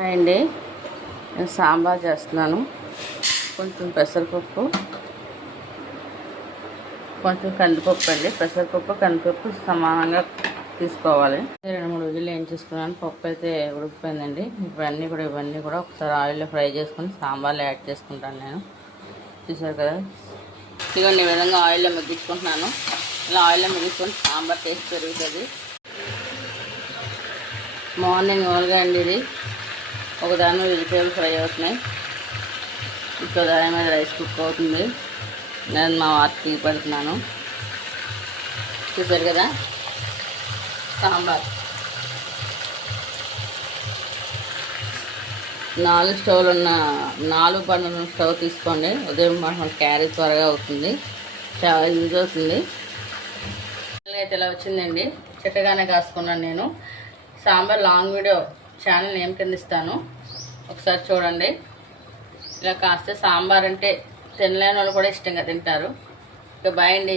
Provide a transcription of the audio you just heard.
Hi అండి, నేను సాంబార్ చేస్తున్నాను. కొంచెం పెసరపప్పు, కొంచెం కందిపప్పు అండి. పెసరపప్పు కందిపప్పు సమానంగా తీసుకోవాలి. 2-3 విజిల్లు ఏం చేసుకున్నాను. పప్పు అయితే ఉడికిపోయిందండి. ఇవన్నీ కూడా ఒకసారి ఆయిల్లో ఫ్రై చేసుకొని సాంబార్లో యాడ్ చేసుకుంటాను నేను. చూసారు కదా, ఇవన్నీ విధంగా ఆయిల్లో మగ్గించుకుంటున్నాను. ఇలా ఆయిల్లో మగ్గించుకొని సాంబార్ టేస్ట్ పెరుగుతుంది. మార్నింగ్ మామూలుగా అండి, ఇది ఒక దాని వెజిటేబుల్ ఫ్రై అవుతున్నాయి, ఇంకో దాని మీద రైస్ కుక్ అవుతుంది. నేను మా వారికి టీ పెడుతున్నాను. చూసారు కదా, సాంబార్ 4 స్టవ్లు ఉన్న 4 బండ్ల స్టవ్ తీసుకోండి. ఉదయం మన క్యారీ త్వరగా అవుతుంది, చాలా యూజ్ అవుతుంది. అయితే ఇలా వచ్చిందండి, చక్కగానే కాసుకున్నాను నేను. Sambar long video channel name కింద ఇస్తాను, ఒకసారి చూడండి. ఇలా కాస్తే సాంబార్ అంటే తినలేని వాళ్ళు కూడా ఇష్టంగా తింటారు. ఇక బాయ్ అండి.